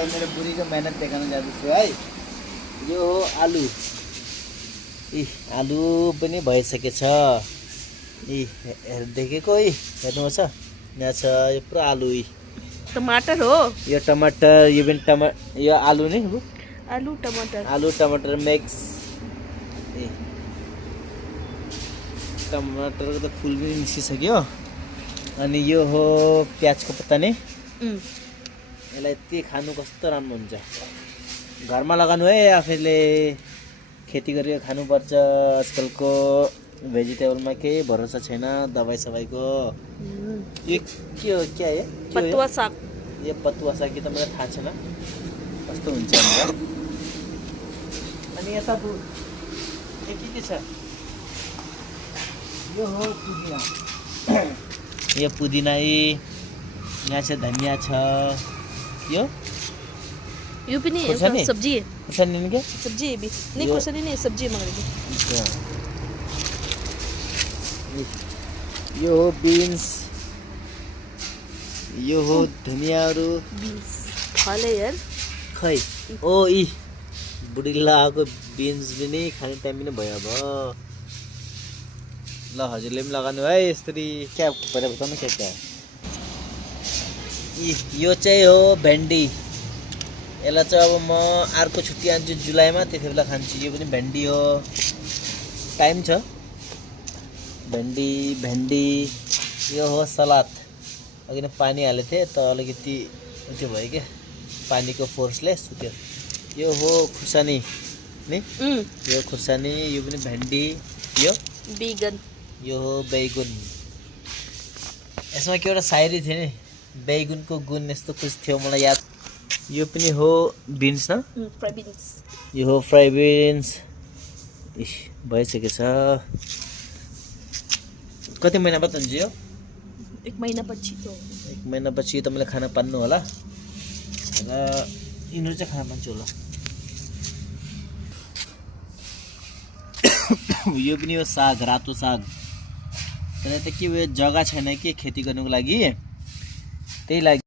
तपाईलाई मेरो बुढीको मेहनत देखाउन जाँदैछु है। यो हो आलु। आलु पनि भइसकेछ। देखेको हेर्नुहोस् यहाँ छ यो पुरा आलु। टमाटर हो यो टमाटर, यो पनि यो आलु नै हो। आलु टमाटर मिक्स। टमाटरको त फुल पनि निस्किसक्यो। अनि यो हो प्याजको पत्ता नि। यसलाई यति खानु कस्तो राम्रो हुन्छ। घरमा लगाउनु है, आफैले खेती गरेर खानुपर्छ। आजकलको भेजिटेबलमा केही भरोसा छैन, दबाई सबाईको। यो के हो, क्या है? पतुवा साग। यो पतुवा साग कि त मलाई थाहा छैन कस्तो हुन्छ भनेर। अनि यता के छ? यो हो पुदिना। यो पुदिना, यहाँ चाहिँ धनिया छ। यो पनि खुर्सानी? सब्जी है। खुर्सानी नि क्या? सब्जी है भी नहीं, खुर्सानी नहीं, सब्जी है मगर यो हो बिन्स। यो हो धनियाहरू। बीन्स खाले यार। खै बुढीलाई आएको बिन्स पनि खाने टाइम पनि भयो अब। ल हजुरले पनि लगाउनु है यसरी। क्या पहिला बताउनु क्या? यो चाहिँ हो भेन्डी। यसलाई चाहिँ अब म अर्को छुट्टी आन्छु जुलाईमा, त्यति बेला खान्छु। यो पनि भेन्डी हो, टाइम छ। भेन्डी। यो हो सलाद। अघि नै पानी हालेको थिएँ त अलिकति त्यो भयो क्या, पानीको फोर्सले सुक्यो। यो हो खुर्सानी नि। यो खुर्सानी, यो पनि भेन्डी। यो बैगन। यो हो बैगुन। यसमा के एउटा सायरी थियो नि, बैगुनको गुण यस्तो कुछ थियो, मलाई याद। यो पनि हो बिन्स न? Fry beans. यो हो फ्राई बिन्स। भइसकेछ। कति महिना बाद हुन्छ यो? 1 महिना पछि त। 1 महिना पछि तपाईँले खाना पान्नु होला र यिनीहरू चाहिँ खाना पान्छु होला। यो पनि हो साग, रातो साग। तर त के उयो जग्गा छैन कि खेती गर्नुको लागि, त्यही लागि